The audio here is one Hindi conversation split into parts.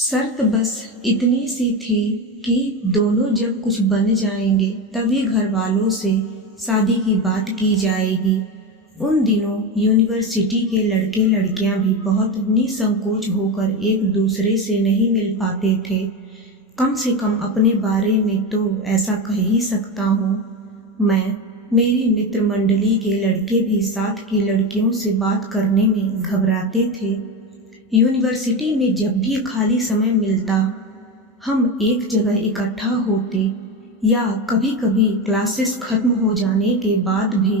शर्त बस इतनी सी थी कि दोनों जब कुछ बन जाएंगे तभी घर वालों से शादी की बात की जाएगी। उन दिनों यूनिवर्सिटी के लड़के लड़कियां भी बहुत निसंकोच होकर एक दूसरे से नहीं मिल पाते थे। कम से कम अपने बारे में तो ऐसा कह ही सकता हूँ। मेरी मित्र मंडली के लड़के भी साथ की लड़कियों से बात करने में घबराते थे। यूनिवर्सिटी में जब भी खाली समय मिलता हम एक जगह इकट्ठा होते या कभी कभी क्लासेस खत्म हो जाने के बाद भी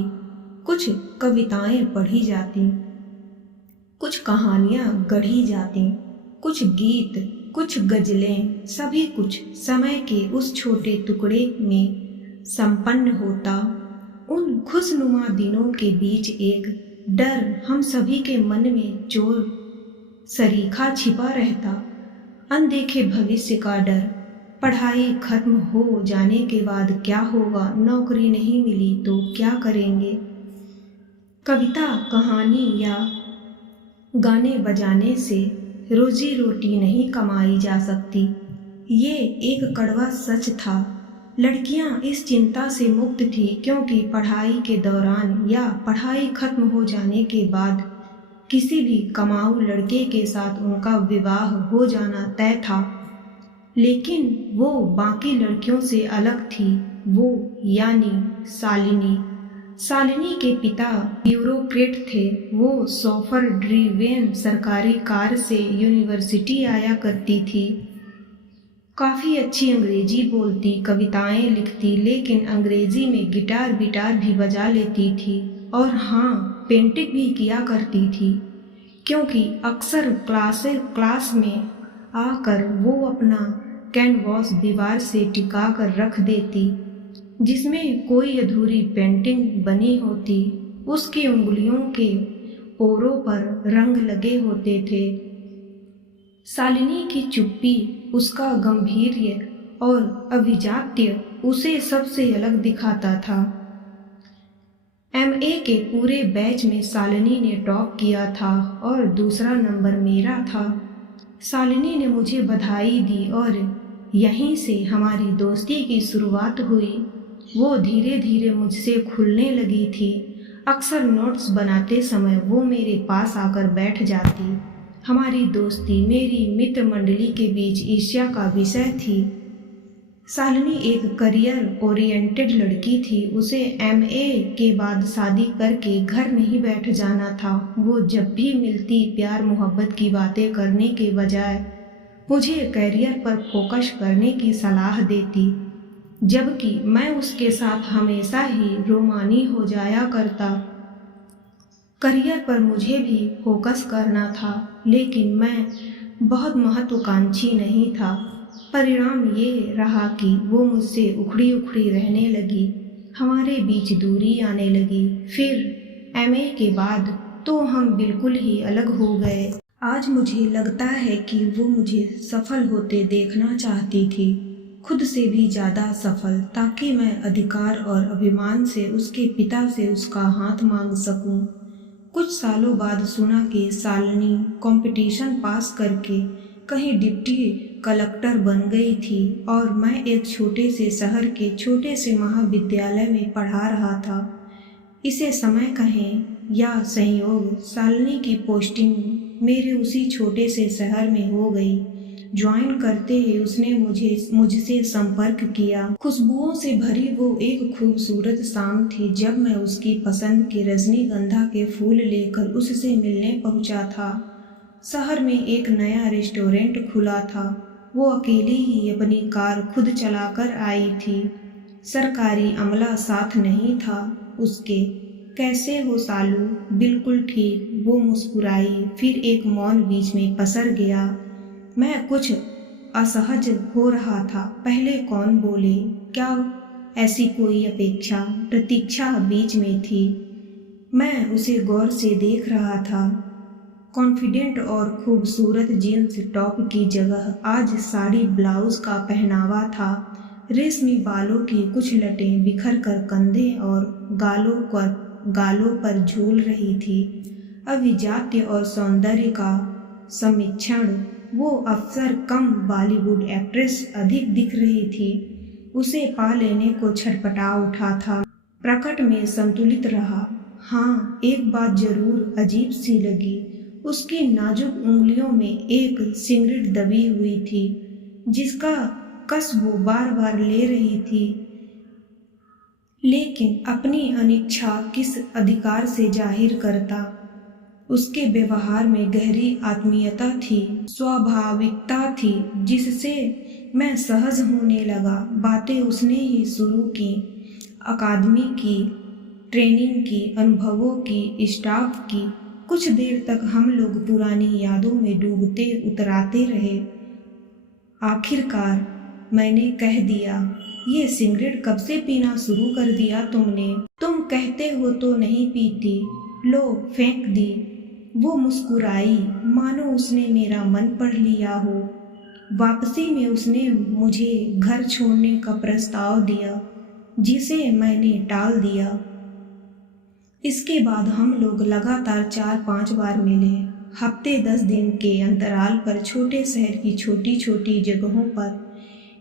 कुछ कविताएं पढ़ी जाती, कुछ कहानियां गढ़ी जाती, कुछ गीत, कुछ गजलें, सभी कुछ समय के उस छोटे टुकड़े में संपन्न होता। उन खुशनुमा दिनों के बीच एक डर हम सभी के मन में चोर सरीखा छिपा रहता। अनदेखे भविष्य का डर, पढ़ाई खत्म हो जाने के बाद क्या होगा, नौकरी नहीं मिली तो क्या करेंगे, कविता कहानी या गाने बजाने से रोजी रोटी नहीं कमाई जा सकती। ये एक कड़वा सच था। लड़कियां इस चिंता से मुक्त थी क्योंकि पढ़ाई के दौरान या पढ़ाई खत्म हो जाने के बाद किसी भी कमाऊ लड़के के साथ उनका विवाह हो जाना तय था। लेकिन वो बाकी लड़कियों से अलग थी। वो यानी शालिनी के पिता ब्यूरोक्रेट थे। वो शोफर ड्रीवेन सरकारी कार से यूनिवर्सिटी आया करती थी। काफ़ी अच्छी अंग्रेजी बोलती, कविताएं लिखती, लेकिन अंग्रेजी में गिटार भी बजा लेती थी। और हाँ, पेंटिंग भी किया करती थी क्योंकि अक्सर क्लास में आकर वो अपना कैनवास दीवार से टिका कर रख देती। जिसमें कोई अधूरी पेंटिंग बनी होती उसकी उंगलियों के पोरों पर रंग लगे होते थे। शालिनी की चुप्पी, उसका गंभीर्य और अभिजात्य उसे सबसे अलग दिखाता था। MA के पूरे बैच में शालिनी ने टॉप किया था और दूसरा नंबर मेरा था। शालिनी ने मुझे बधाई दी और यहीं से हमारी दोस्ती की शुरुआत हुई। वो धीरे धीरे मुझसे खुलने लगी थी। अक्सर नोट्स बनाते समय वो मेरे पास आकर बैठ जाती। हमारी दोस्ती मेरी मित्र मंडली के बीच ईर्ष्या का विषय थी। शालिनी एक करियर ओरिएंटेड लड़की थी। उसे MA के बाद शादी करके घर नहीं बैठ जाना था। वो जब भी मिलती प्यार मोहब्बत की बातें करने के बजाय मुझे करियर पर फोकस करने की सलाह देती, जबकि मैं उसके साथ हमेशा ही रोमानी हो जाया करता। करियर पर मुझे भी फोकस करना था, लेकिन मैं बहुत महत्वाकांक्षी नहीं था। परिणाम ये रहा कि वो मुझसे उखड़ी उखड़ी रहने लगी। हमारे बीच दूरी आने लगी। फिर MA के बाद तो हम बिल्कुल ही अलग हो गए। आज मुझे लगता है कि वो मुझे सफल होते देखना चाहती थी, खुद से भी ज़्यादा सफल, ताकि मैं अधिकार और अभिमान से उसके पिता से उसका हाथ मांग सकूं। कुछ सालों बाद सुना कि शालिनी कंपटीशन पास करके कहीं डिप्टी कलेक्टर बन गई थी और मैं एक छोटे से शहर के छोटे से महाविद्यालय में पढ़ा रहा था। इसे समय कहें या संयोग, शालिनी की पोस्टिंग मेरे उसी छोटे से शहर में हो गई। ज्वाइन करते ही उसने मुझसे संपर्क किया। खुशबुओं से भरी वो एक खूबसूरत शाम थी जब मैं उसकी पसंद के रजनीगंधा के फूल लेकर उससे मिलने पहुंचा था। शहर में एक नया रेस्टोरेंट खुला था। वो अकेली ही अपनी कार खुद चलाकर आई थी। सरकारी अमला साथ नहीं था उसके। कैसे हो सालू? बिल्कुल ठीक, वो मुस्कुराई। फिर एक मौन बीच में पसर गया। मैं कुछ असहज हो रहा था। पहले कौन बोले? क्या ऐसी कोई प्रतीक्षा बीच में थी? मैं उसे गौर से देख रहा था। कॉन्फिडेंट और खूबसूरत जीन्स टॉप की जगह आज साड़ी ब्लाउज का पहनावा था। रेशमी बालों की कुछ लटें बिखर कर कंधे और गालों पर झूल रही थी। अभिजात्य और सौंदर्य का सम्मिश्रण वो अफसर कम बॉलीवुड एक्ट्रेस अधिक दिख रही थी। उसे पा लेने को छटपटा उठा था। प्रकट में संतुलित रहा। हाँ, एक बात जरूर अजीब सी लगी। उसकी नाजुक उंगलियों में एक सिगरेट दबी हुई थी, जिसका कस वो बार बार ले रही थी। लेकिन अपनी अनिच्छा किस अधिकार से जाहिर करता। उसके व्यवहार में गहरी आत्मीयता थी, स्वाभाविकता थी, जिससे मैं सहज होने लगा। बातें उसने ही शुरू की, अकादमी की, ट्रेनिंग की, अनुभवों की, स्टाफ की। कुछ देर तक हम लोग पुरानी यादों में डूबते उतराते रहे। आखिरकार मैंने कह दिया, ये सिगरेट कब से पीना शुरू कर दिया तुमने? तुम कहते हो तो नहीं पीती, लो फेंक दी। वो मुस्कुराई, मानो उसने मेरा मन पढ़ लिया हो। वापसी में उसने मुझे घर छोड़ने का प्रस्ताव दिया, जिसे मैंने टाल दिया। इसके बाद हम लोग लगातार 4-5 बार मिले। हफ्ते 10 दिन के अंतराल पर छोटे शहर की छोटी छोटी जगहों पर।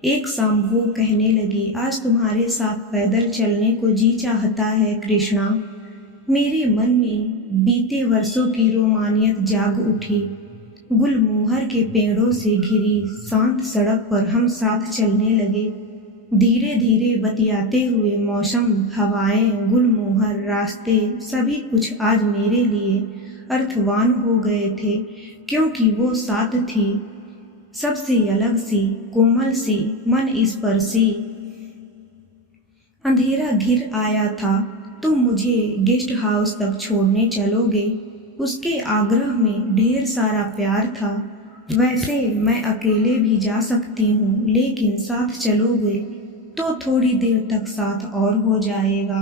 एक शाम वो कहने लगी, आज तुम्हारे साथ पैदल चलने को जी चाहता है कृष्णा। मेरे मन में बीते वर्षों की रोमानियत जाग उठी। गुलमोहर के पेड़ों से घिरी शांत सड़क पर हम साथ चलने लगे। धीरे धीरे बतियाते हुए मौसम, हवाएं, गुलमोहर, रास्ते, सभी कुछ आज मेरे लिए अर्थवान हो गए थे, क्योंकि वो साथ थी, सबसे अलग सी, कोमल सी, मन स्पर्शी। अंधेरा घिर आया था। तुम मुझे गेस्ट हाउस तक छोड़ने चलोगे? उसके आग्रह में ढेर सारा प्यार था। वैसे मैं अकेले भी जा सकती हूँ, लेकिन साथ चलोगे तो थोड़ी देर तक साथ और हो जाएगा।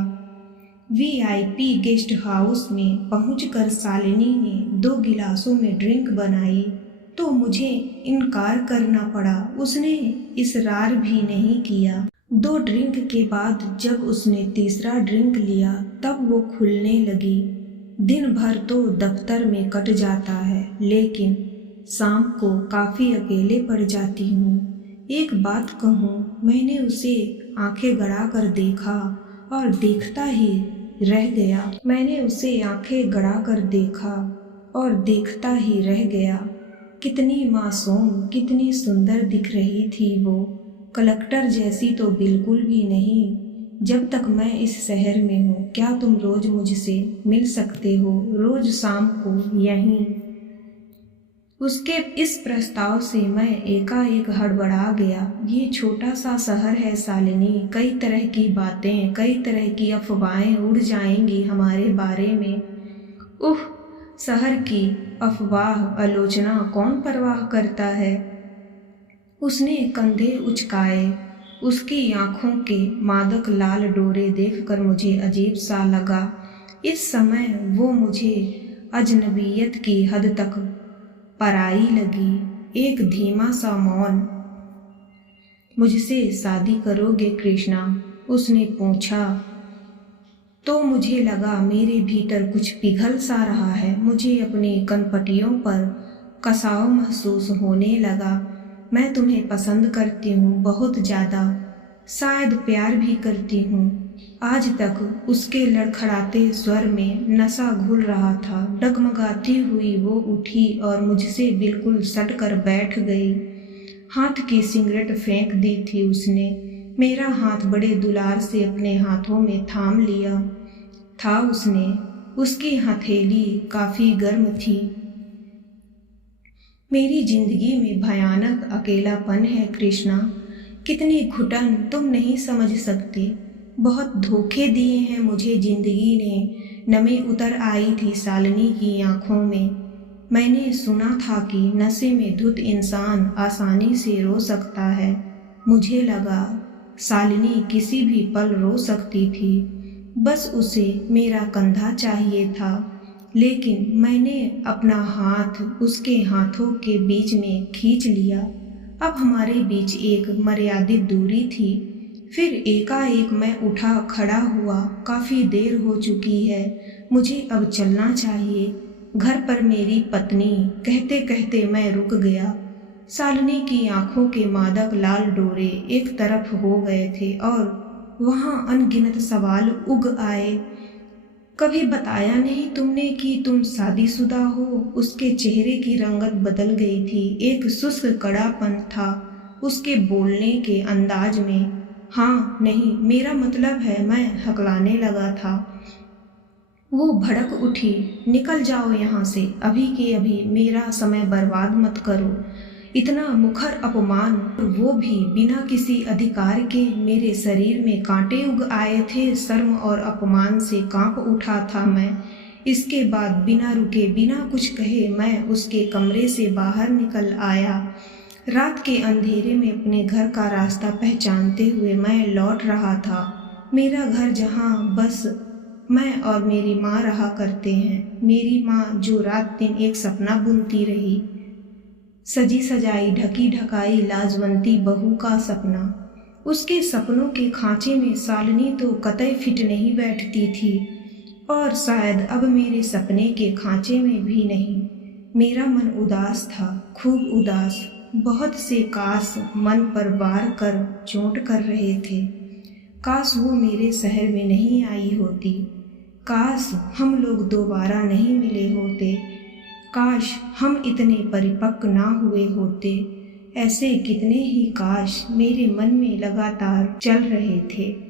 VIP गेस्ट हाउस में पहुंचकर शालिनी ने 2 गिलासों में ड्रिंक बनाई तो मुझे इनकार करना पड़ा। उसने इसरार भी नहीं किया। 2 ड्रिंक के बाद जब उसने तीसरा ड्रिंक लिया तब वो खुलने लगी। दिन भर तो दफ्तर में कट जाता है, लेकिन शाम को काफ़ी अकेले पड़ जाती हूँ। एक बात कहूँ, मैंने उसे आंखें गड़ा कर देखा और देखता ही रह गया। मैंने उसे आंखें गड़ा कर देखा और देखता ही रह गया। कितनी मासूम, कितनी सुंदर दिख रही थी वो। कलेक्टर जैसी तो बिल्कुल भी नहीं। जब तक मैं इस शहर में हूँ, क्या तुम रोज मुझसे मिल सकते हो? रोज शाम को यहीं। उसके इस प्रस्ताव से मैं एकाएक हड़बड़ा गया। ये छोटा सा शहर है शालिनी, कई तरह की बातें, कई तरह की अफवाहें उड़ जाएंगी हमारे बारे में। उह, शहर की अफवाह आलोचना कौन परवाह करता है? उसने कंधे उचकाए। उसकी आंखों के मादक लाल डोरे देखकर मुझे अजीब सा लगा। इस समय वो मुझे अजनबियत की हद तक पराई लगी। एक धीमा सा मौन। मुझसे शादी करोगे कृष्णा? उसने पूछा। तो मुझे लगा मेरे भीतर कुछ पिघल सा रहा है। मुझे अपनी कनपटियों पर कसाव महसूस होने लगा। मैं तुम्हें पसंद करती हूँ, बहुत ज़्यादा, शायद प्यार भी करती हूँ। आज तक उसके लड़खड़ाते स्वर में नशा घुल रहा था। डगमगाती हुई वो उठी और मुझसे बिल्कुल सट कर बैठ गई। हाथ की सिगरेट फेंक दी थी उसने। मेरा हाथ बड़े दुलार से अपने हाथों में थाम लिया था उसने। उसकी हथेली काफ़ी गर्म थी। मेरी जिंदगी में भयानक अकेलापन है कृष्णा। कितनी घुटन तुम नहीं समझ सकते। बहुत धोखे दिए हैं मुझे जिंदगी ने। नमी उतर आई थी शालिनी की आंखों में। मैंने सुना था कि नशे में धुत इंसान आसानी से रो सकता है। मुझे लगा शालिनी किसी भी पल रो सकती थी, बस उसे मेरा कंधा चाहिए था। लेकिन मैंने अपना हाथ उसके हाथों के बीच में खींच लिया। अब हमारे बीच एक मर्यादित दूरी थी। फिर एकाएक मैं उठा खड़ा हुआ। काफ़ी देर हो चुकी है, मुझे अब चलना चाहिए। घर पर मेरी पत्नी। कहते कहते मैं रुक गया। शालिनी की आंखों के मादक लाल डोरे एक तरफ हो गए थे और वहां अनगिनत सवाल उग आए। कभी बताया नहीं तुमने कि तुम शादीशुदा हो? उसके चेहरे की रंगत बदल गई थी। एक शुष्क कड़ापन था उसके बोलने के अंदाज में। हाँ नहीं, मेरा मतलब है, मैं हकलाने लगा था। वो भड़क उठी। निकल जाओ यहाँ से, अभी के अभी, मेरा समय बर्बाद मत करो। इतना मुखर अपमान, वो भी बिना किसी अधिकार के। मेरे शरीर में कांटे उग आए थे। शर्म और अपमान से कांप उठा था मैं। इसके बाद बिना रुके बिना कुछ कहे मैं उसके कमरे से बाहर निकल आया। रात के अंधेरे में अपने घर का रास्ता पहचानते हुए मैं लौट रहा था। मेरा घर जहाँ बस मैं और मेरी माँ रहा करते हैं। मेरी माँ जो रात दिन एक सपना बुनती रही, सजी सजाई ढकी ढकाई लाजवंती बहू का सपना। उसके सपनों के खांचे में शालिनी तो कतई फिट नहीं बैठती थी और शायद अब मेरे सपने के खांचे में भी नहीं। मेरा मन उदास था, खूब उदास। बहुत से काश मन पर वार कर चोट कर रहे थे। काश वो मेरे शहर में नहीं आई होती। काश हम लोग दोबारा नहीं मिले होते। काश हम इतने परिपक्व ना हुए होते। ऐसे कितने ही काश मेरे मन में लगातार चल रहे थे।